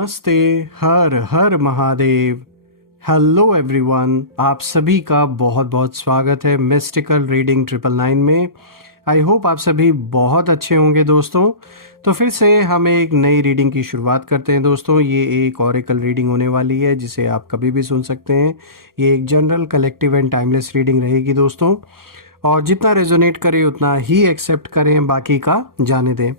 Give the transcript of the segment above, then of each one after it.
नमस्ते। हर हर Mahadev. Hello everyone, आप सभी का बहुत बहुत स्वागत है मिस्टिकल रीडिंग 999 में। आई होप आप सभी बहुत अच्छे होंगे दोस्तों। तो फिर से हम एक नई रीडिंग की शुरुआत करते हैं दोस्तों। ये एक ऑरेकल रीडिंग होने वाली है जिसे आप कभी भी सुन सकते हैं। ये एक general, collective and timeless reading रहेगी दोस्तों, और जितना रेजोनेट करे उतना ही एक्सेप्ट करें, बाकी का जाने दें।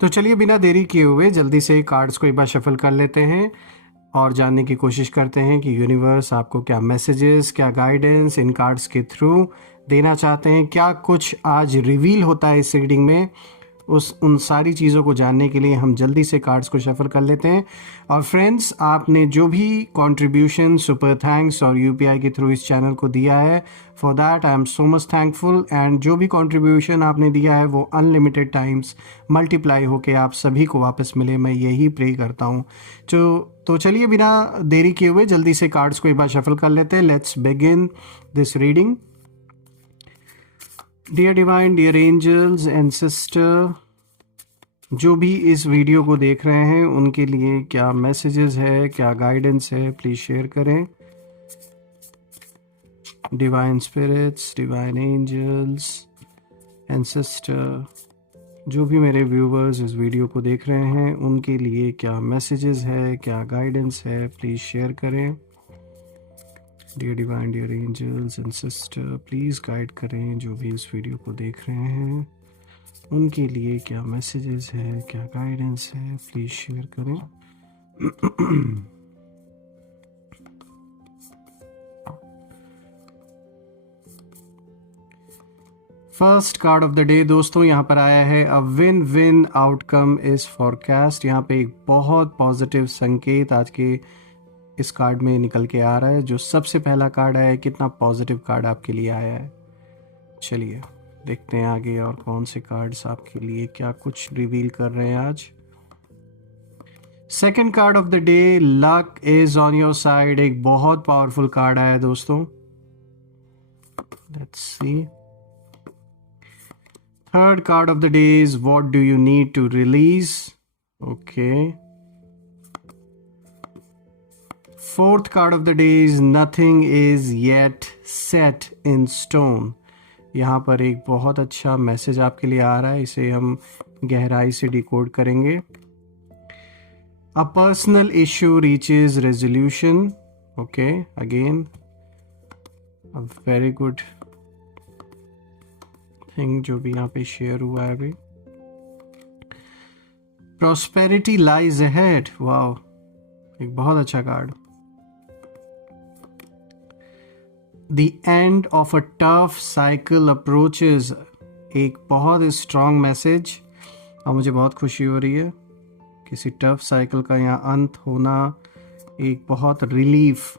तो चलिए बिना देरी किए हुए जल्दी से कार्ड्स को एक बार शफल कर लेते हैं और जानने की कोशिश करते हैं कि यूनिवर्स आपको क्या मैसेजेस, क्या गाइडेंस इन कार्ड्स के थ्रू देना चाहते हैं। क्या कुछ आज रिवील होता है इस रीडिंग में, उन सारी चीज़ों को जानने के लिए हम जल्दी से कार्ड्स को शफल कर लेते हैं। और फ्रेंड्स, आपने जो भी कंट्रीब्यूशन, सुपर थैंक्स और यूपीआई के थ्रू इस चैनल को दिया है, for that I am so much thankful. And जो भी कंट्रीब्यूशन आपने दिया है वो अनलिमिटेड टाइम्स मल्टीप्लाई होके आप सभी को वापस मिले, मैं यही प्रे करता हूँ। तो चलिए बिना देरी किए हुए जल्दी से कार्ड्स को एक बार शफल कर लेते हैं। Let's begin this reading. Dear divine, dear angels and sister, जो भी इस वीडियो को देख रहे हैं उनके लिए क्या मैसेजेस है, क्या गाइडेंस है, प्लीज़ शेयर करें। Divine spirits, divine angels and sister, जो भी मेरे व्यूवर्स इस वीडियो को देख रहे हैं उनके लिए क्या मैसेजेस है, क्या गाइडेंस है, प्लीज़ शेयर करें। Dear divine, dear angels and sister, please guide करें जो भी इस वीडियो को देख रहे हैं उनके लिए क्या मैसेजेस है, क्या गाइडेंस है, प्लीज़ शेयर करें। First card of the day दोस्तों यहाँ पर आया है, a win win outcome is forecast. यहाँ पे एक बहुत पॉजिटिव संकेत आज के इस कार्ड में निकल के आ रहा है। जो सबसे पहला कार्ड आया है, कितना पॉजिटिव कार्ड आपके लिए आया है। चलिए देखते हैं आगे और कौन से कार्ड्स आपके लिए क्या कुछ रिवील कर रहे हैं आज। Second card of the day, luck is on your side. एक बहुत पावरफुल कार्ड आया है दोस्तों। Let's see. Third card of the day is what do you need to release. Okay. Fourth card of the day is nothing is yet set in stone. यहाँ पर एक बहुत अच्छा मैसेज आपके लिए आ रहा है, इसे हम गहराई से डिकोड करेंगे। A personal issue reaches resolution. Okay, again a very good thing जो भी यहाँ पे शेयर हुआ है अभी। Prosperity lies ahead. वाओ, एक बहुत अच्छा card. The end of a tough cycle approaches। एक बहुत स्ट्रॉन्ग मैसेज और मुझे बहुत खुशी हो रही है। किसी टफ साइकिल का यहाँ अंत होना एक बहुत रिलीफ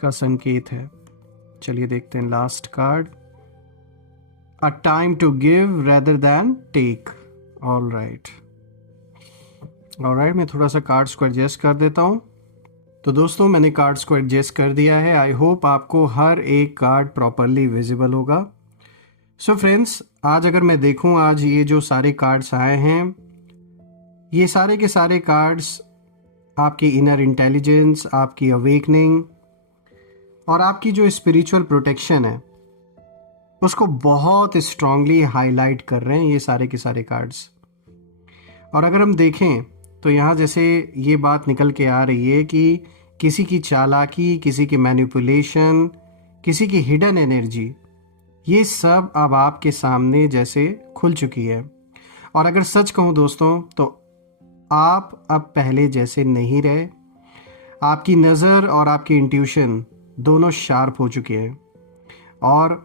का संकेत है। चलिए देखते हैं last card, a time to give rather than take. All right, मैं थोड़ा सा कार्ड्स को एडजस्ट कर देता हूँ। तो दोस्तों मैंने कार्ड्स को एडजस्ट कर दिया है। आई होप आपको हर एक कार्ड प्रॉपरली विजिबल होगा। सो फ्रेंड्स, आज अगर मैं देखूं, आज ये जो सारे कार्ड्स आए हैं, ये सारे के सारे कार्ड्स आपकी इनर इंटेलिजेंस, आपकी अवेकनिंग और आपकी जो स्पिरिचुअल प्रोटेक्शन है उसको बहुत स्ट्रांगली हाईलाइट कर रहे हैं, ये सारे के सारे कार्ड्स। और अगर हम देखें तो यहाँ जैसे ये बात निकल के आ रही है कि किसी की चालाकी, किसी की मैनिपुलेशन, किसी की हिडन एनर्जी, ये सब अब आपके सामने जैसे खुल चुकी है। और अगर सच कहूँ दोस्तों तो आप अब पहले जैसे नहीं रहे। आपकी नज़र और आपकी इंट्यूशन दोनों शार्प हो चुके हैं। और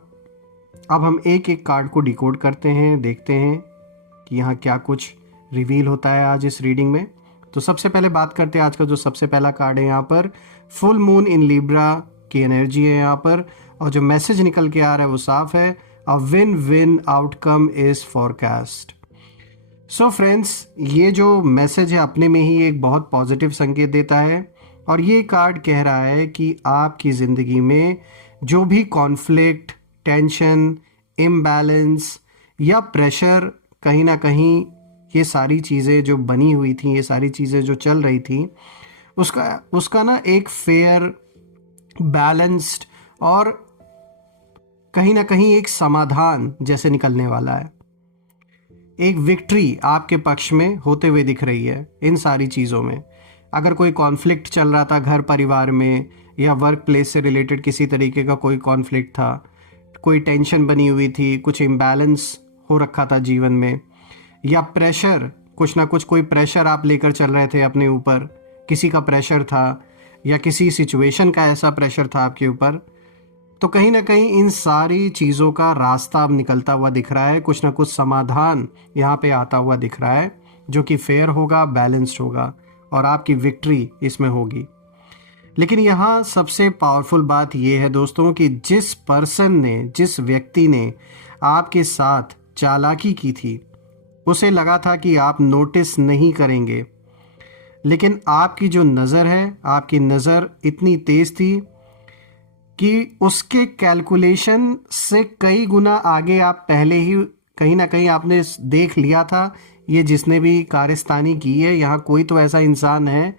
अब हम एक एक कार्ड को डिकोड करते हैं, देखते हैं कि यहाँ क्या कुछ रिवील होता है आज इस रीडिंग में। तो सबसे पहले बात करते हैं आज का जो सबसे पहला कार्ड है। यहाँ पर फुल मून इन लिब्रा की एनर्जी है यहाँ पर, और जो मैसेज निकल के आ रहा है वो साफ है, a win win outcome is forecast. So friends, ये जो मैसेज है अपने में ही एक बहुत पॉजिटिव संकेत देता है। और ये कार्ड कह रहा है कि आपकी ज़िंदगी में जो भी कॉन्फ्लिक्ट, टेंशन, इम्बैलेंस या प्रेशर कहीं ना कहीं ये सारी चीज़ें जो बनी हुई थी, ये सारी चीज़ें जो चल रही थी, उसका ना एक फेयर, बैलेंस्ड और कहीं ना कहीं एक समाधान जैसे निकलने वाला है। एक विक्ट्री आपके पक्ष में होते हुए दिख रही है इन सारी चीज़ों में। अगर कोई कॉन्फ्लिक्ट चल रहा था घर परिवार में, या वर्क प्लेस से रिलेटेड किसी तरीके का कोई कॉन्फ्लिक्ट था, कोई टेंशन बनी हुई थी, कुछ इम्बैलेंस हो रखा था जीवन में, या प्रेशर, कुछ ना कुछ कोई प्रेशर आप लेकर चल रहे थे अपने ऊपर, किसी का प्रेशर था या किसी सिचुएशन का ऐसा प्रेशर था आपके ऊपर, तो कहीं ना कहीं इन सारी चीज़ों का रास्ता अब निकलता हुआ दिख रहा है। कुछ ना कुछ समाधान यहाँ पे आता हुआ दिख रहा है जो कि फेयर होगा, बैलेंस्ड होगा और आपकी विक्ट्री इसमें होगी। लेकिन यहाँ सबसे पावरफुल बात यह है दोस्तों कि जिस पर्सन ने, जिस व्यक्ति ने आपके साथ चालाकी की थी, उसे लगा था कि आप नोटिस नहीं करेंगे, लेकिन आपकी जो नज़र है, आपकी नज़र इतनी तेज़ थी कि उसके कैलकुलेशन से कई गुना आगे आप पहले ही कहीं ना कहीं आपने देख लिया था। ये जिसने भी कारस्तानी की है, यहाँ कोई तो ऐसा इंसान है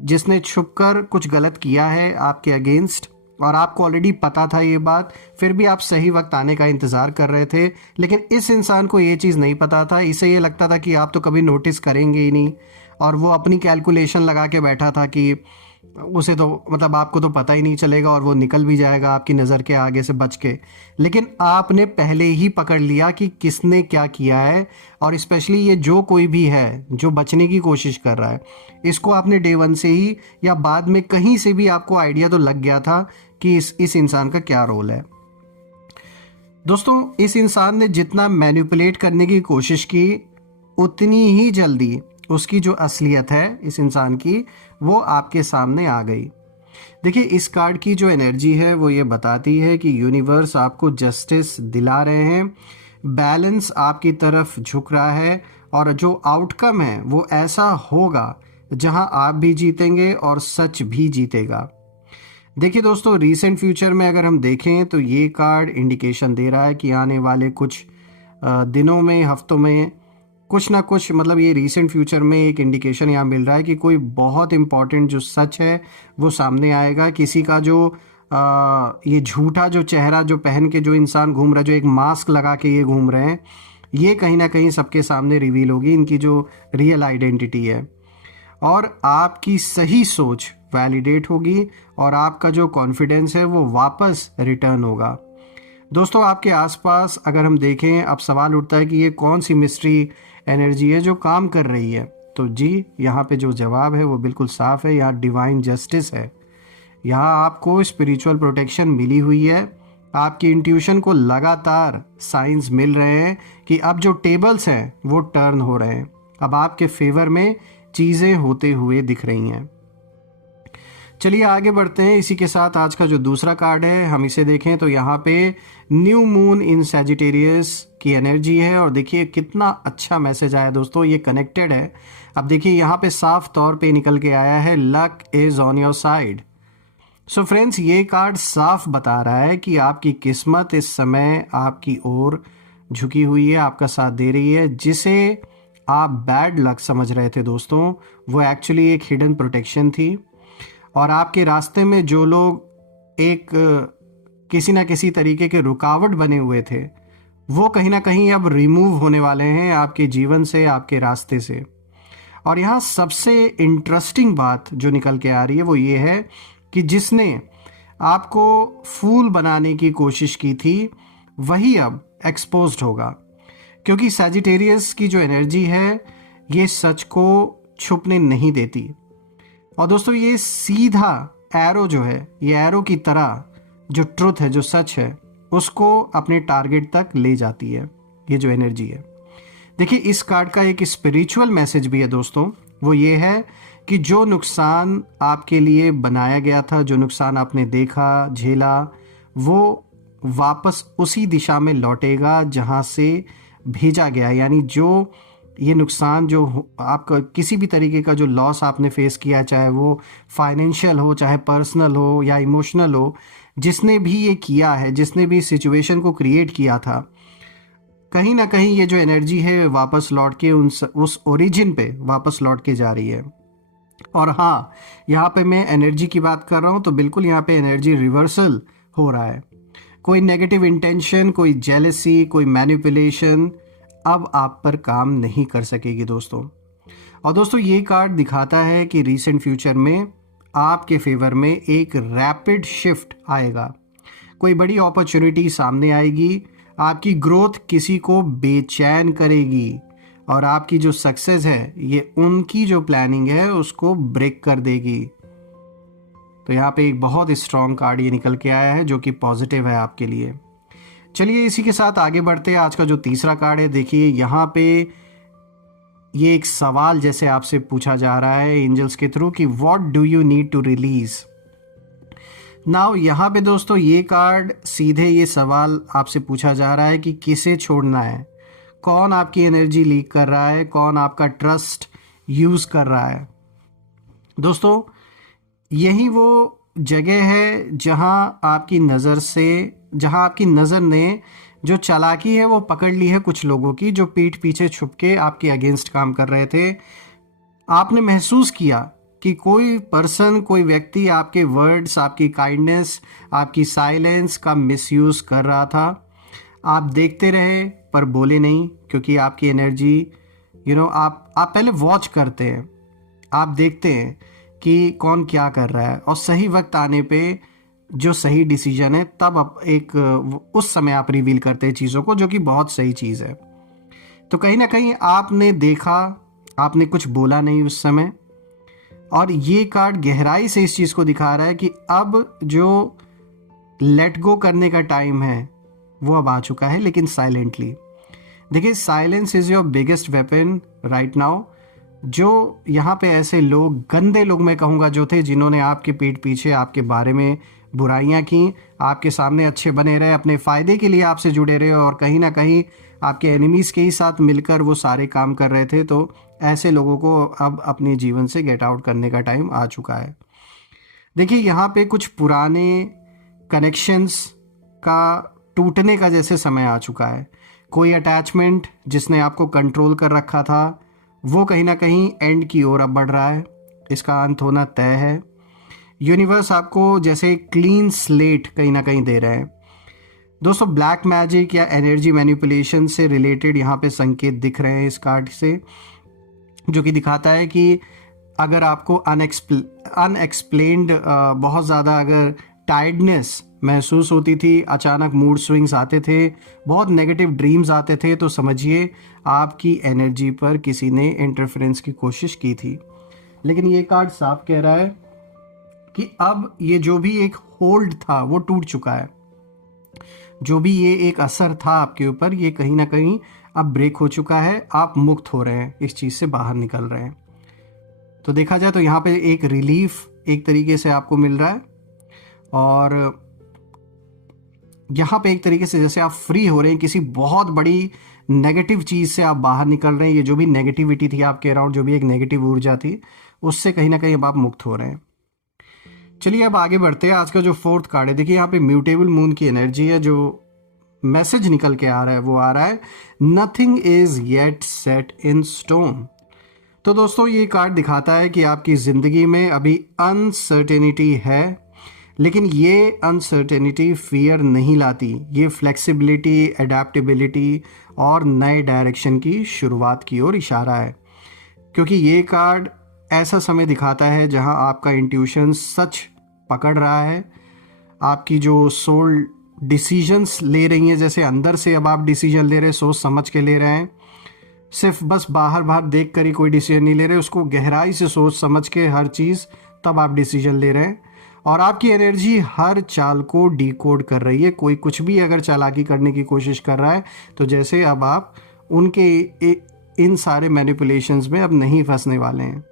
जिसने छुपकर कुछ गलत किया है आपके अगेंस्ट, और आपको ऑलरेडी पता था ये बात, फिर भी आप सही वक्त आने का इंतज़ार कर रहे थे। लेकिन इस इंसान को ये चीज़ नहीं पता था, इसे ये लगता था कि आप तो कभी नोटिस करेंगे ही नहीं, और वो अपनी कैलकुलेशन लगा के बैठा था कि उसे तो मतलब आपको तो पता ही नहीं चलेगा और वो निकल भी जाएगा आपकी नज़र के आगे से बच के। लेकिन आपने पहले ही पकड़ लिया कि किसने क्या किया है, और स्पेशली ये जो कोई भी है जो बचने की कोशिश कर रहा है, इसको आपने डे वन से ही या बाद में कहीं से भी आपको आइडिया तो लग गया था कि इस इंसान का क्या रोल है। दोस्तों, इस इंसान ने जितना मैनिपुलेट करने की कोशिश की, उतनी ही जल्दी उसकी जो असलियत है इस इंसान की, वो आपके सामने आ गई। देखिए, इस कार्ड की जो एनर्जी है वो ये बताती है कि यूनिवर्स आपको जस्टिस दिला रहे हैं, बैलेंस आपकी तरफ झुक रहा है, और जो आउटकम है वो ऐसा होगा जहां आप भी जीतेंगे और सच भी जीतेगा। देखिए दोस्तों, रीसेंट फ्यूचर में अगर हम देखें तो ये कार्ड इंडिकेशन दे रहा है कि आने वाले कुछ दिनों में, हफ्तों में कुछ ना कुछ, मतलब ये रीसेंट फ्यूचर में एक इंडिकेशन यहाँ मिल रहा है कि कोई बहुत इम्पॉर्टेंट जो सच है वो सामने आएगा। किसी का जो ये झूठा जो चेहरा जो पहन के जो इंसान घूम रहा है, जो एक मास्क लगा के ये घूम रहे हैं, ये कहीं ना कहीं सबके सामने रिवील होगी, इनकी जो रियल आइडेंटिटी है, और आपकी सही सोच वैलिडेट होगी और आपका जो कॉन्फिडेंस है वो वापस रिटर्न होगा। दोस्तों, आपके आसपास अगर हम देखें, अब सवाल उठता है कि ये कौन सी मिस्ट्री एनर्जी है जो काम कर रही है, तो जी यहाँ पे जो जवाब है वो बिल्कुल साफ है। यहाँ डिवाइन जस्टिस है, यहाँ आपको स्पिरिचुअल प्रोटेक्शन मिली हुई है। आपकी इंट्यूशन को लगातार साइंस मिल रहे हैं कि अब जो टेबल्स हैं वो टर्न हो रहे हैं, अब आपके फेवर में चीज़ें होते हुए दिख रही हैं। चलिए आगे बढ़ते हैं। इसी के साथ आज का जो दूसरा कार्ड है, हम इसे देखें तो यहाँ पे न्यू मून इन सैजिटेरियस की एनर्जी है, और देखिए कितना अच्छा मैसेज आया दोस्तों, ये कनेक्टेड है। अब देखिए यहाँ पे साफ तौर पे निकल के आया है, luck is on your side. So friends, ये कार्ड साफ बता रहा है कि आपकी किस्मत इस समय आपकी ओर झुकी हुई है, आपका साथ दे रही है। जिसे आप बैड लक समझ रहे थे दोस्तों, वो एक्चुअली एक हिडन प्रोटेक्शन थी, और आपके रास्ते में जो लोग एक किसी ना किसी तरीके के रुकावट बने हुए थे, वो कहीं ना कहीं अब रिमूव होने वाले हैं आपके जीवन से, आपके रास्ते से। और यहाँ सबसे इंटरेस्टिंग बात जो निकल के आ रही है वो ये है कि जिसने आपको फूल बनाने की कोशिश की थी, वही अब एक्सपोज्ड होगा, क्योंकि सैजिटेरियस की जो एनर्जी है ये सच को छुपने नहीं देती। और दोस्तों, ये सीधा एरो जो है, ये एरो की तरह जो ट्रुथ है, जो सच है, उसको अपने टारगेट तक ले जाती है ये जो एनर्जी है। देखिए, इस कार्ड का एक स्पिरिचुअल मैसेज भी है दोस्तों, वो ये है कि जो नुकसान आपके लिए बनाया गया था, जो नुकसान आपने देखा, झेला, वो वापस उसी दिशा में लौटेगा जहां से भेजा गया। यानी जो ये नुकसान, जो आपका किसी भी तरीके का जो लॉस आपने फेस किया, चाहे वो फाइनेंशियल हो, चाहे पर्सनल हो या इमोशनल हो, जिसने भी ये किया है, जिसने भी सिचुएशन को क्रिएट किया था, कहीं ना कहीं ये जो एनर्जी है वापस लौट के उस ओरिजिन पे वापस लौट के जा रही है। और हाँ, यहाँ पे मैं एनर्जी की बात कर रहा हूँ तो बिल्कुल यहाँ पे एनर्जी रिवर्सल हो रहा है। कोई नेगेटिव इंटेंशन, कोई जेलसी, कोई मैनिपुलेशन अब आप पर काम नहीं कर सकेगी दोस्तों। और दोस्तों ये कार्ड दिखाता है कि रीसेंट फ्यूचर में आपके फेवर में एक रैपिड शिफ्ट आएगा। कोई बड़ी अपॉर्चुनिटी सामने आएगी, आपकी ग्रोथ किसी को बेचैन करेगी और आपकी जो सक्सेस है ये उनकी जो प्लानिंग है उसको ब्रेक कर देगी। तो यहाँ पे एक बहुत स्ट्रॉन्ग कार्ड ये निकल के आया है जो कि पॉजिटिव है आपके लिए। चलिए इसी के साथ आगे बढ़ते हैं। आज का जो तीसरा कार्ड है, देखिए यहाँ पे ये एक सवाल जैसे आपसे पूछा जा रहा है एंजल्स के थ्रू कि what do you need to release now. यहाँ पे दोस्तों ये कार्ड सीधे ये सवाल आपसे पूछा जा रहा है कि किसे छोड़ना है, कौन आपकी एनर्जी लीक कर रहा है, कौन आपका ट्रस्ट यूज कर रहा है। दोस्तों यही वो जगह है जहां आपकी नज़र ने जो चालाकी है वो पकड़ ली है कुछ लोगों की, जो पीठ पीछे छुप के आपके अगेंस्ट काम कर रहे थे। आपने महसूस किया कि कोई पर्सन, कोई व्यक्ति आपके वर्ड्स, आपकी काइंडनेस, आपकी साइलेंस का मिसयूज कर रहा था। आप देखते रहे पर बोले नहीं, क्योंकि आपकी एनर्जी आप पहले वॉच करते हैं, आप देखते हैं कि कौन क्या कर रहा है और सही वक्त आने पे जो सही डिसीजन है तब उस समय आप रिवील करते हैं चीज़ों को, जो कि बहुत सही चीज़ है। तो कहीं ना कहीं आपने देखा, आपने कुछ बोला नहीं उस समय, और ये कार्ड गहराई से इस चीज़ को दिखा रहा है कि अब जो लेट गो करने का टाइम है वो अब आ चुका है, लेकिन साइलेंटली। देखिए, silence is your biggest weapon right now. जो यहाँ पे ऐसे लोग, गंदे लोग मैं कहूँगा, जो थे जिन्होंने आपके पीठ पीछे आपके बारे में बुराइयाँ की, आपके सामने अच्छे बने रहे, अपने फ़ायदे के लिए आपसे जुड़े रहे और कहीं ना कहीं आपके एनिमीज़ के ही साथ मिलकर वो सारे काम कर रहे थे, तो ऐसे लोगों को अब अपने जीवन से गेट आउट करने का टाइम आ चुका है। देखिए यहाँ पे कुछ पुराने कनेक्शंस का टूटने का जैसे समय आ चुका है। कोई अटैचमेंट जिसने आपको कंट्रोल कर रखा था वो कहीं ना कहीं एंड की ओर अब बढ़ रहा है, इसका अंत होना तय है। यूनिवर्स आपको जैसे क्लीन स्लेट कहीं ना कहीं दे रहे हैं। दोस्तों ब्लैक मैजिक या एनर्जी मैनिपुलेशन से रिलेटेड यहाँ पे संकेत दिख रहे हैं इस कार्ड से, जो कि दिखाता है कि अगर आपको अनएक्सप्लेन्ड बहुत ज़्यादा अगर टायर्डनेस महसूस होती थी, अचानक मूड स्विंग्स आते थे, बहुत नेगेटिव ड्रीम्स आते थे, तो समझिए आपकी एनर्जी पर किसी ने इंटरफेरेंस की कोशिश की थी। लेकिन ये कार्ड साफ कह रहा है कि अब ये जो भी एक होल्ड था वो टूट चुका है। जो भी ये एक असर था आपके ऊपर, ये कहीं ना कहीं अब ब्रेक हो चुका है। आप मुक्त हो रहे हैं, इस चीज़ से बाहर निकल रहे हैं। तो देखा जाए तो यहाँ पे एक रिलीफ एक तरीके से आपको मिल रहा है, और यहाँ पे एक तरीके से जैसे आप फ्री हो रहे हैं, किसी बहुत बड़ी नेगेटिव चीज़ से आप बाहर निकल रहे हैं। ये जो भी नेगेटिविटी थी आपके अराउंड, जो भी एक नेगेटिव ऊर्जा थी, उससे कहीं ना कहीं अब आप मुक्त हो रहे हैं। चलिए अब आगे बढ़ते हैं। आज का जो फोर्थ कार्ड है, देखिए यहाँ पे म्यूटेबल मून की एनर्जी है। जो मैसेज निकल के आ रहा है वो आ रहा है, nothing is yet set in stone. तो दोस्तों ये कार्ड दिखाता है कि आपकी ज़िंदगी में अभी अनसर्टेनिटी है, लेकिन ये अनसर्टेनिटी फियर नहीं लाती। ये फ्लेक्सिबिलिटी, एडेप्टेबिलिटी और नए डायरेक्शन की शुरुआत की ओर इशारा है, क्योंकि ये कार्ड ऐसा समय दिखाता है जहां आपका इंट्यूशन सच पकड़ रहा है। आपकी जो सोल डिसीजंस ले रही हैं, जैसे अंदर से अब आप डिसीजन ले रहे हैं, सोच समझ के ले रहे हैं, सिर्फ बस बाहर बाहर देख कर ही कोई डिसीजन नहीं ले रहे, उसको गहराई से सोच समझ के हर चीज़ तब आप डिसीजन ले रहे हैं। और आपकी एनर्जी हर चाल को डिकोड कर रही है। कोई कुछ भी अगर चालाकी करने की कोशिश कर रहा है, तो जैसे अब आप उनके इन सारे मैनिपुलेशंस में अब नहीं फंसने वाले हैं।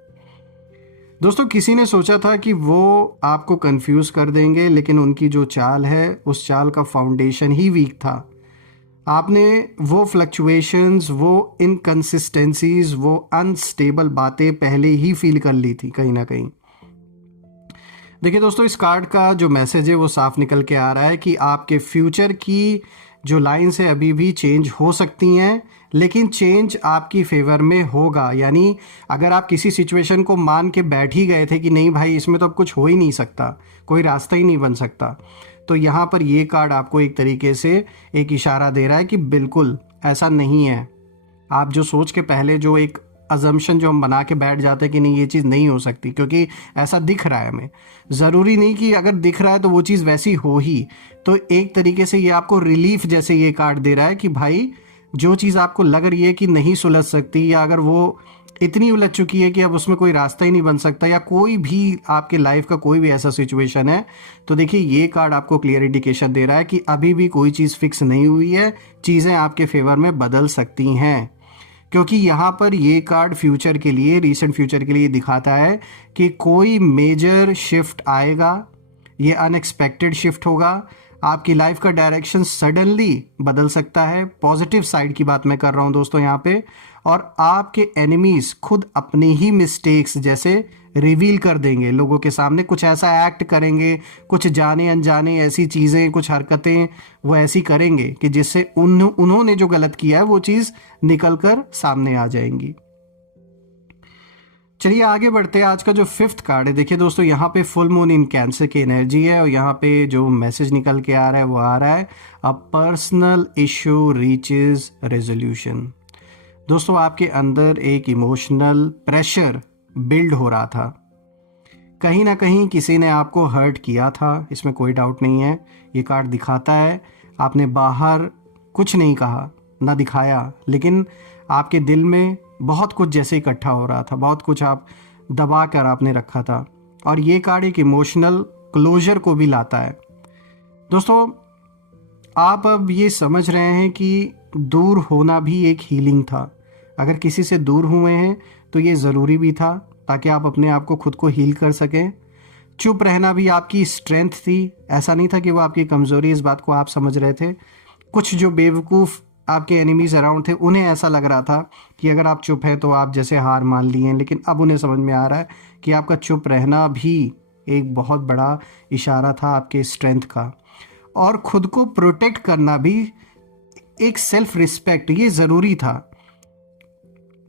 दोस्तों किसी ने सोचा था कि वो आपको कंफ्यूज कर देंगे, लेकिन उनकी जो चाल है उस चाल का फाउंडेशन ही वीक था। आपने वो फ्लक्चुएशंस, वो इनकंसिस्टेंसीज, वो अनस्टेबल बातें पहले ही फील कर ली थी कहीं ना कहीं। देखिए दोस्तों, इस कार्ड का जो मैसेज है वो साफ निकल के आ रहा है कि आपके फ्यूचर की जो लाइन्स है अभी भी चेंज हो सकती हैं, लेकिन चेंज आपकी फेवर में होगा। यानी अगर आप किसी सिचुएशन को मान के बैठ ही गए थे कि नहीं भाई इसमें तो अब कुछ हो ही नहीं सकता, कोई रास्ता ही नहीं बन सकता, तो यहाँ पर ये कार्ड आपको एक तरीके से एक इशारा दे रहा है कि बिल्कुल ऐसा नहीं है। आप जो सोच के पहले जो एक अजम्पशन जो हम बना के बैठ जाते हैं कि नहीं ये चीज़ नहीं हो सकती क्योंकि ऐसा दिख रहा है हमें, ज़रूरी नहीं कि अगर दिख रहा है तो वो चीज़ वैसी हो ही। तो एक तरीके से ये आपको रिलीफ जैसे ये कार्ड दे रहा है कि भाई जो चीज़ आपको लग रही है कि नहीं सुलझ सकती, या अगर वो इतनी उलझ चुकी है कि अब उसमें कोई रास्ता ही नहीं बन सकता, या कोई भी आपके लाइफ का कोई भी ऐसा सिचुएशन है, तो देखिए ये कार्ड आपको क्लियर इंडिकेशन दे रहा है कि अभी भी कोई चीज़ फिक्स नहीं हुई है, चीज़ें आपके फेवर में बदल सकती हैं। क्योंकि यहाँ पर ये कार्ड फ्यूचर के लिए, रीसेंट फ्यूचर के लिए दिखाता है कि कोई मेजर शिफ्ट आएगा, ये अनएक्सपेक्टेड शिफ्ट होगा, आपकी लाइफ का डायरेक्शन सडनली बदल सकता है। पॉजिटिव साइड की बात मैं कर रहा हूँ दोस्तों यहाँ पे। और आपके एनिमीज खुद अपने ही मिस्टेक्स जैसे रिवील कर देंगे लोगों के सामने, कुछ ऐसा एक्ट करेंगे, कुछ जाने अनजाने ऐसी चीज़ें, कुछ हरकतें वो ऐसी करेंगे कि जिससे उन्होंने जो गलत किया है वो चीज़ निकल कर सामने आ जाएंगी। चलिए आगे बढ़ते हैं। आज का जो 5th कार्ड है, देखिए दोस्तों यहाँ पे फुल मून इन कैंसर की एनर्जी है, और यहाँ पे जो मैसेज निकल के आ रहा है वो आ रहा है a personal issue reaches resolution. दोस्तों आपके अंदर एक इमोशनल प्रेशर बिल्ड हो रहा था, कहीं ना कहीं किसी ने आपको हर्ट किया था, इसमें कोई डाउट नहीं है। ये कार्ड दिखाता है आपने बाहर कुछ नहीं कहा ना दिखाया, लेकिन आपके दिल में बहुत कुछ जैसे इकट्ठा हो रहा था, बहुत कुछ आप दबा कर आपने रखा था, और ये कार्ड एक इमोशनल क्लोजर को भी लाता है। दोस्तों आप अब ये समझ रहे हैं कि दूर होना भी एक हीलिंग था। अगर किसी से दूर हुए हैं तो ये ज़रूरी भी था ताकि आप अपने आप को खुद को हील कर सकें। चुप रहना भी आपकी स्ट्रेंथ थी, ऐसा नहीं था कि वो आपकी कमज़ोरी, इस बात को आप समझ रहे थे। कुछ जो बेवकूफ़ आपके एनिमीज अराउंड थे उन्हें ऐसा लग रहा था कि अगर आप चुप हैं तो आप जैसे हार मान लिए हैं, लेकिन अब उन्हें समझ में आ रहा है कि आपका चुप रहना भी एक बहुत बड़ा इशारा था आपके स्ट्रेंथ का। और खुद को प्रोटेक्ट करना भी एक सेल्फ रिस्पेक्ट, ये ज़रूरी था।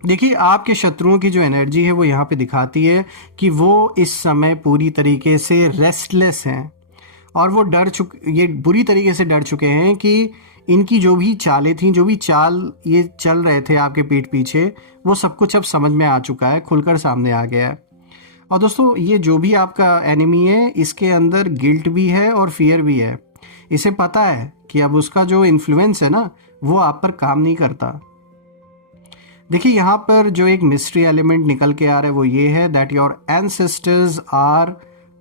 देखिए आपके शत्रुओं की जो एनर्जी है वो यहाँ पे दिखाती है कि वो इस समय पूरी तरीके से रेस्टलेस हैं, और वो ये बुरी तरीके से डर चुके हैं कि इनकी जो भी चालें थी, जो भी चाल ये चल रहे थे आपके पीठ पीछे, वो सब कुछ अब समझ में आ चुका है, खुलकर सामने आ गया है। और दोस्तों ये जो भी आपका एनिमी है इसके अंदर गिल्ट भी है और फियर भी है। इसे पता है कि अब उसका जो इन्फ्लुएंस है ना वो आप पर काम नहीं करता। देखिए यहाँ पर जो एक मिस्ट्री एलिमेंट निकल के आ रहा है वो ये है that your ancestors are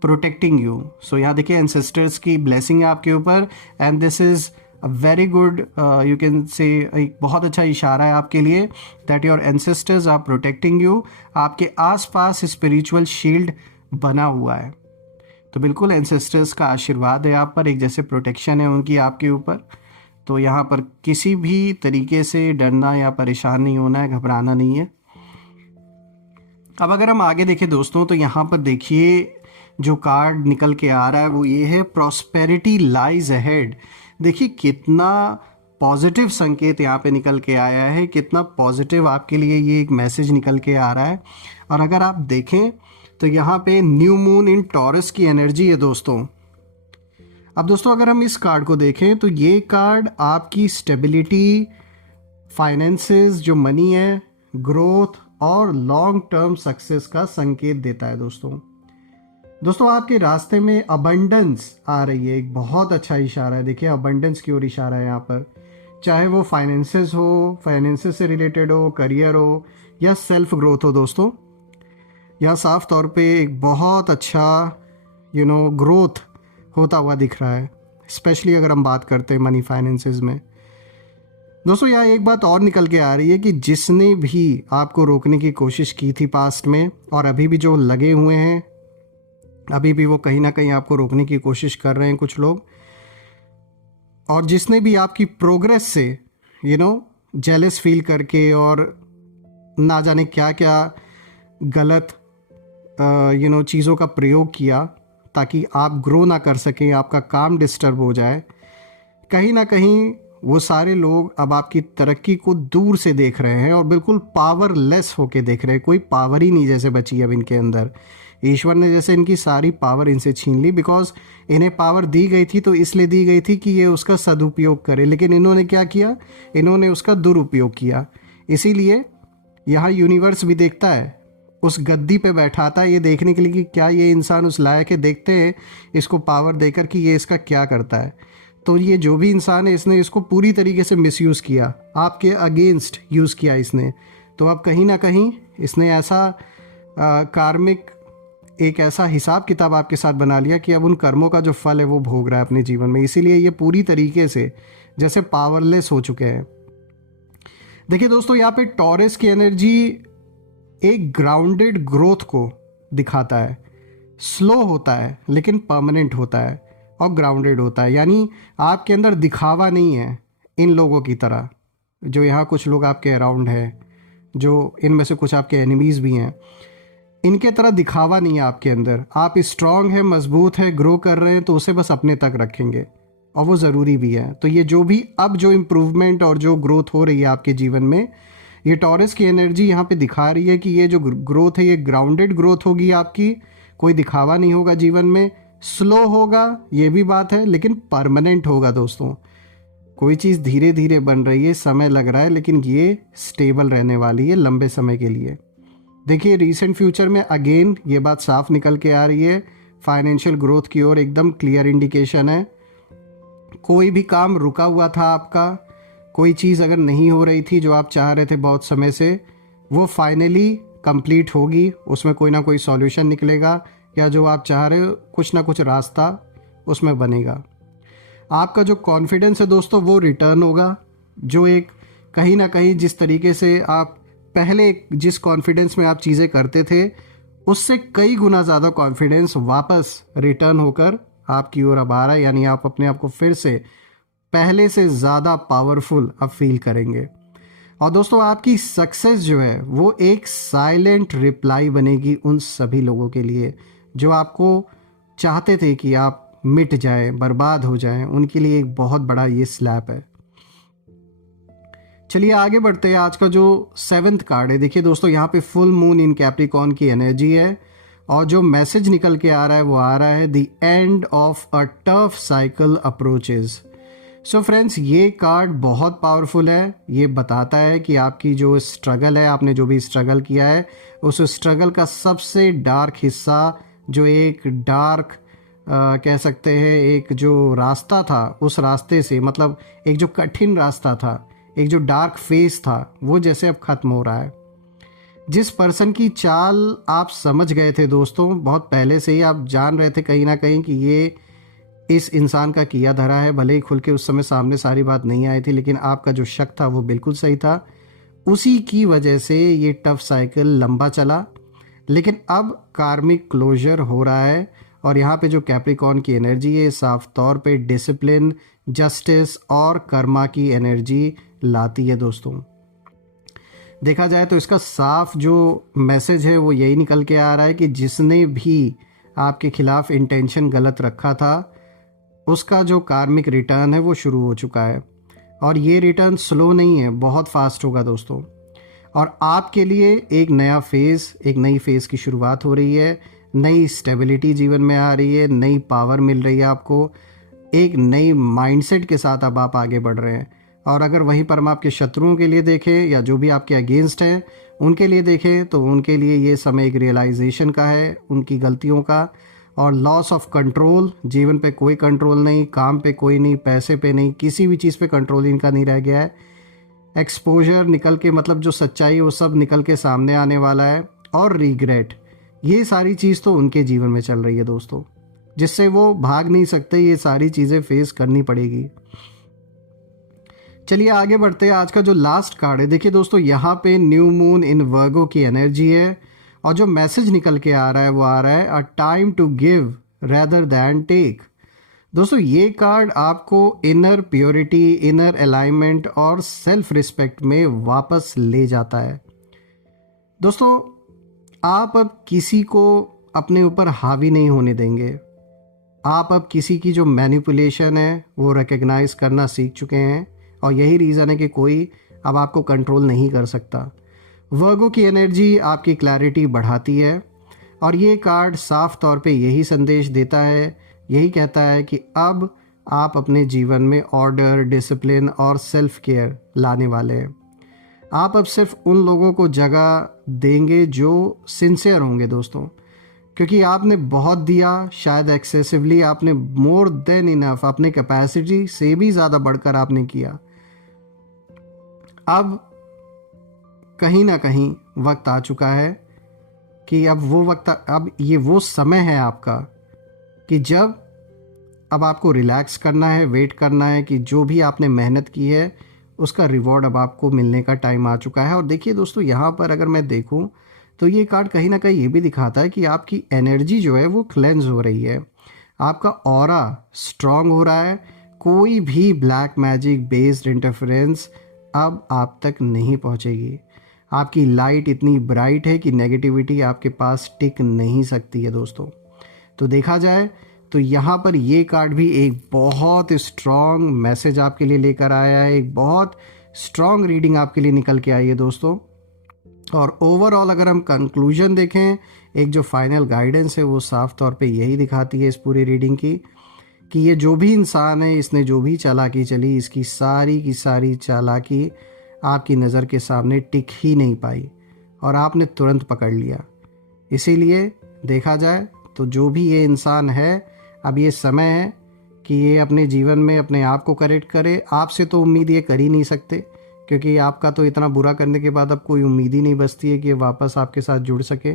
protecting you. So यहाँ देखिए एंसेस्टर्स की ब्लेसिंग है आपके ऊपर, and this is a very good, you can say एक बहुत अच्छा इशारा है आपके लिए that your ancestors are protecting you. आपके आसपास स्पिरिचुअल शील्ड बना हुआ है, तो बिल्कुल एंसेस्टर्स का आशीर्वाद है आप पर, एक जैसे प्रोटेक्शन है उनकी आपके ऊपर। तो यहाँ पर किसी भी तरीके से डरना या परेशान नहीं होना है, घबराना नहीं है। अब अगर हम आगे देखें दोस्तों तो यहाँ पर देखिए जो कार्ड निकल के आ रहा है वो ये है प्रॉस्पेरिटी लाइज अहेड। देखिए कितना पॉजिटिव संकेत यहाँ पे निकल के आया है, कितना पॉजिटिव आपके लिए ये एक मैसेज निकल के आ रहा है। और अगर आप देखें तो यहाँ पे न्यू मून इन टॉरस की एनर्जी है दोस्तों। अब दोस्तों अगर हम इस कार्ड को देखें तो ये कार्ड आपकी स्टेबिलिटी, फाइनेंसेस, जो मनी है, ग्रोथ और लॉन्ग टर्म सक्सेस का संकेत देता है दोस्तों आपके रास्ते में अबंडेंस आ रही है, एक बहुत अच्छा इशारा है। देखिए अबंडेंस की ओर इशारा है यहाँ पर, चाहे वो फाइनेंसेस हो, फाइनेंसेस से रिलेटेड हो, करियर हो या सेल्फ ग्रोथ हो। दोस्तों यहाँ साफ तौर पे एक बहुत अच्छा ग्रोथ होता हुआ दिख रहा है, स्पेशली अगर हम बात करते हैं मनी फाइनेंसेस में। दोस्तों यहाँ एक बात और निकल के आ रही है कि जिसने भी आपको रोकने की कोशिश की थी पास्ट में, और अभी भी जो लगे हुए हैं, अभी भी वो कहीं ना कहीं आपको रोकने की कोशिश कर रहे हैं कुछ लोग, और जिसने भी आपकी प्रोग्रेस से जेलस फील करके और ना जाने क्या क्या गलत चीज़ों का प्रयोग किया ताकि आप ग्रो ना कर सकें, आपका काम डिस्टर्ब हो जाए, कहीं ना कहीं वो सारे लोग अब आपकी तरक्की को दूर से देख रहे हैं और बिल्कुल पावरलेस होके देख रहे हैं। कोई पावर ही नहीं जैसे बची अब इनके अंदर। ईश्वर ने जैसे इनकी सारी पावर इनसे छीन ली, बिकॉज इन्हें पावर दी गई थी तो इसलिए दी गई थी कि ये उसका सदुपयोग करे, लेकिन इन्होंने क्या किया, इन्होंने उसका दुरुपयोग किया। इसीलिए यहाँ यूनिवर्स भी देखता है, उस गद्दी पे बैठाता है ये देखने के लिए कि क्या ये इंसान उस लायक है। देखते हैं इसको पावर देकर कि ये इसका क्या करता है। तो ये जो भी इंसान है इसने इसको पूरी तरीके से मिसयूज़ किया, आपके अगेंस्ट यूज़ किया इसने। तो अब कहीं ना कहीं इसने ऐसा कार्मिक एक ऐसा हिसाब किताब आपके साथ बना लिया कि अब उन कर्मों का जो फल है वो भोग रहा है अपने जीवन में। इसीलिए ये पूरी तरीके से जैसे पावरलेस हो चुके हैं। देखिए दोस्तों, यहाँ पे टॉरस की एनर्जी एक ग्राउंडेड ग्रोथ को दिखाता है। स्लो होता है लेकिन परमानेंट होता है और ग्राउंडेड होता है, यानी आपके अंदर दिखावा नहीं है इन लोगों की तरह। जो यहाँ कुछ लोग आपके अराउंड हैं, जो इनमें से कुछ आपके एनिमीज़ भी हैं, इनके तरह दिखावा नहीं है आपके अंदर। आप स्ट्रांग है, मजबूत है, ग्रो कर रहे हैं तो उसे बस अपने तक रखेंगे और वो ज़रूरी भी है। तो ये जो भी अब जो इम्प्रूवमेंट और जो ग्रोथ हो रही है आपके जीवन में, ये टॉरस की एनर्जी यहाँ पे दिखा रही है कि ये जो ग्रोथ है ये ग्राउंडेड ग्रोथ होगी आपकी। कोई दिखावा नहीं होगा जीवन में, स्लो होगा ये भी बात है, लेकिन परमानेंट होगा दोस्तों। कोई चीज़ धीरे धीरे बन रही है, समय लग रहा है, लेकिन ये स्टेबल रहने वाली है लंबे समय के लिए। देखिए रिसेंट फ्यूचर में अगेन ये बात साफ निकल के आ रही है, फाइनेंशियल ग्रोथ की ओर एकदम क्लियर इंडिकेशन है। कोई भी काम रुका हुआ था आपका, कोई चीज़ अगर नहीं हो रही थी जो आप चाह रहे थे बहुत समय से, वो फाइनली कंप्लीट होगी। उसमें कोई ना कोई सॉल्यूशन निकलेगा, या जो आप चाह रहे हो कुछ ना कुछ रास्ता उसमें बनेगा। आपका जो कॉन्फिडेंस है दोस्तों वो रिटर्न होगा। जो एक कहीं ना कहीं जिस तरीके से आप पहले जिस कॉन्फिडेंस में आप चीज़ें करते थे, उससे कई गुना ज़्यादा कॉन्फिडेंस वापस रिटर्न होकर आपकी ओर अब आ रहा है। यानी आप अपने आप को फिर से पहले से ज़्यादा पावरफुल अब फील करेंगे। और दोस्तों आपकी सक्सेस जो है वो एक साइलेंट रिप्लाई बनेगी उन सभी लोगों के लिए जो आपको चाहते थे कि आप मिट जाए, बर्बाद हो जाए। उनके लिए एक बहुत बड़ा ये स्लैप है। चलिए आगे बढ़ते हैं। आज का जो 7th कार्ड है, देखिए दोस्तों यहाँ पे फुल मून इन कैप्रिकॉर्न की एनर्जी है और जो मैसेज निकल के आ रहा है वो आ रहा है the end of a tough cycle approaches. So friends, ये कार्ड बहुत पावरफुल है। ये बताता है कि आपकी जो स्ट्रगल है, आपने जो भी स्ट्रगल किया है, उस स्ट्रगल का सबसे डार्क हिस्सा, जो एक डार्क कह सकते हैं एक जो रास्ता था, उस रास्ते से मतलब एक जो कठिन रास्ता था, एक जो डार्क फेस था, वो जैसे अब ख़त्म हो रहा है। जिस पर्सन की चाल आप समझ गए थे दोस्तों, बहुत पहले से ही आप जान रहे थे कहीं ना कहीं कि ये इस इंसान का किया धरा है, भले ही खुल के उस समय सामने सारी बात नहीं आई थी, लेकिन आपका जो शक था वो बिल्कुल सही था। उसी की वजह से ये टफ साइकिल लंबा चला, लेकिन अब कार्मिक क्लोजर हो रहा है। और यहाँ पे जो कैप्रिकॉर्न की एनर्जी है साफ तौर पे डिसिप्लिन, जस्टिस और कर्मा की एनर्जी लाती है दोस्तों। देखा जाए तो इसका साफ जो मैसेज है वो यही निकल के आ रहा है कि जिसने भी आपके खिलाफ इंटेंशन गलत रखा था, उसका जो कार्मिक रिटर्न है वो शुरू हो चुका है। और ये रिटर्न स्लो नहीं है, बहुत फास्ट होगा दोस्तों। और आपके लिए एक नया फेज़, एक नई फेज़ की शुरुआत हो रही है। नई स्टेबिलिटी जीवन में आ रही है, नई पावर मिल रही है आपको, एक नई माइंडसेट के साथ अब आप आगे बढ़ रहे हैं। और अगर वहीं पर हम आपके शत्रुओं के लिए देखें या जो भी आपके अगेंस्ट हैं उनके लिए देखें, तो उनके लिए ये समय एक रियलाइजेशन का है उनकी गलतियों का, और लॉस ऑफ कंट्रोल। जीवन पे कोई कंट्रोल नहीं, काम पे कोई नहीं, पैसे पे नहीं, किसी भी चीज़ पे कंट्रोल इनका नहीं रह गया है। एक्सपोजर निकल के, मतलब जो सच्चाई वो सब निकल के सामने आने वाला है। और रिग्रेट, ये सारी चीज़ तो उनके जीवन में चल रही है दोस्तों, जिससे वो भाग नहीं सकते। ये सारी चीज़ें फेस करनी पड़ेगी। चलिए आगे बढ़ते हैं। आज का जो लास्ट कार्ड है, देखिए दोस्तों यहाँ पे न्यू मून इन वर्गो की एनर्जी है और जो मैसेज निकल के आ रहा है वो आ रहा है a time to give rather than take. दोस्तों ये कार्ड आपको इनर प्योरिटी, इनर अलाइनमेंट और सेल्फ रिस्पेक्ट में वापस ले जाता है। दोस्तों आप अब किसी को अपने ऊपर हावी नहीं होने देंगे। आप अब किसी की जो मैनिपुलेशन है वो रिकग्नाइज करना सीख चुके हैं। और यही रीज़न है कि कोई अब आपको कंट्रोल नहीं कर सकता। वर्गो की एनर्जी आपकी क्लैरिटी बढ़ाती है और ये कार्ड साफ तौर पे यही संदेश देता है, यही कहता है कि अब आप अपने जीवन में ऑर्डर, डिसिप्लिन और सेल्फ केयर लाने वाले हैं। आप अब सिर्फ उन लोगों को जगह देंगे जो सिंसियर होंगे दोस्तों, क्योंकि आपने बहुत दिया, शायद एक्सेसिवली, आपने मोर देन इनफ, अपने कैपेसिटी से भी ज़्यादा बढ़कर आपने किया। अब कहीं ना कहीं वक्त आ चुका है कि अब ये वो समय है आपका कि जब अब आपको रिलैक्स करना है, वेट करना है कि जो भी आपने मेहनत की है उसका रिवॉर्ड अब आपको मिलने का टाइम आ चुका है। और देखिए दोस्तों, यहाँ पर अगर मैं देखूँ तो ये कार्ड कहीं ना कहीं ये भी दिखाता है कि आपकी एनर्जी जो है वो क्लेंज हो रही है, आपका ऑरा स्ट्रांग हो रहा है। कोई भी ब्लैक मैजिक बेस्ड इंटरफेरेंस अब आप तक नहीं पहुँचेगी। आपकी लाइट इतनी ब्राइट है कि नेगेटिविटी आपके पास टिक नहीं सकती है दोस्तों। तो देखा जाए तो यहाँ पर ये कार्ड भी एक बहुत स्ट्रॉन्ग मैसेज आपके लिए लेकर आया है, एक बहुत स्ट्रॉन्ग रीडिंग आपके लिए निकल के आई है दोस्तों। और ओवरऑल अगर हम कंक्लूजन देखें, एक जो फाइनल गाइडेंस है वो साफ तौर पे यही दिखाती है इस पूरी रीडिंग की कि ये जो भी इंसान है, इसने जो भी चालाकी चली, इसकी सारी की सारी चालाकी आपकी नज़र के सामने टिक ही नहीं पाई और आपने तुरंत पकड़ लिया। इसीलिए देखा जाए तो जो भी ये इंसान है, अब ये समय है कि ये अपने जीवन में अपने आप को करेक्ट करे। आपसे तो उम्मीद ये कर ही नहीं सकते, क्योंकि आपका तो इतना बुरा करने के बाद अब कोई उम्मीद ही नहीं बचती है कि ये वापस आपके साथ जुड़ सके।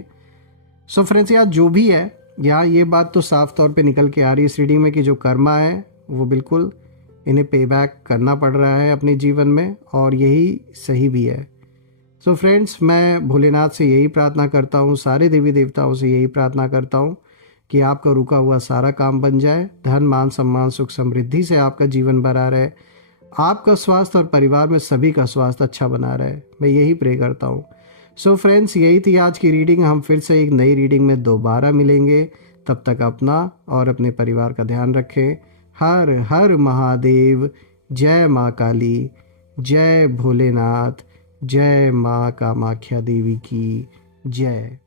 सो फ्रेंड्स, यार जो भी है, यहाँ ये बात तो साफ तौर पे निकल के आ रही है इस रीडिंग में कि जो कर्मा है वो बिल्कुल इन्हें पे बैक करना पड़ रहा है अपने जीवन में, और यही सही भी है। सो फ्रेंड्स, मैं भोलेनाथ से यही प्रार्थना करता हूँ, सारे देवी देवताओं से यही प्रार्थना करता हूँ कि आपका रुका हुआ सारा काम बन जाए, धन मान सम्मान सुख समृद्धि से आपका जीवन भरा रहे, आपका स्वास्थ्य और परिवार में सभी का स्वास्थ्य अच्छा बना रहे। मैं यही प्रे करता हूँ। सो फ्रेंड्स, यही थी आज की रीडिंग। हम फिर से एक नई रीडिंग में दोबारा मिलेंगे। तब तक अपना और अपने परिवार का ध्यान रखें। हर हर महादेव। जय माँ काली, जय भोलेनाथ, जय माँ कामाख्या देवी की जय।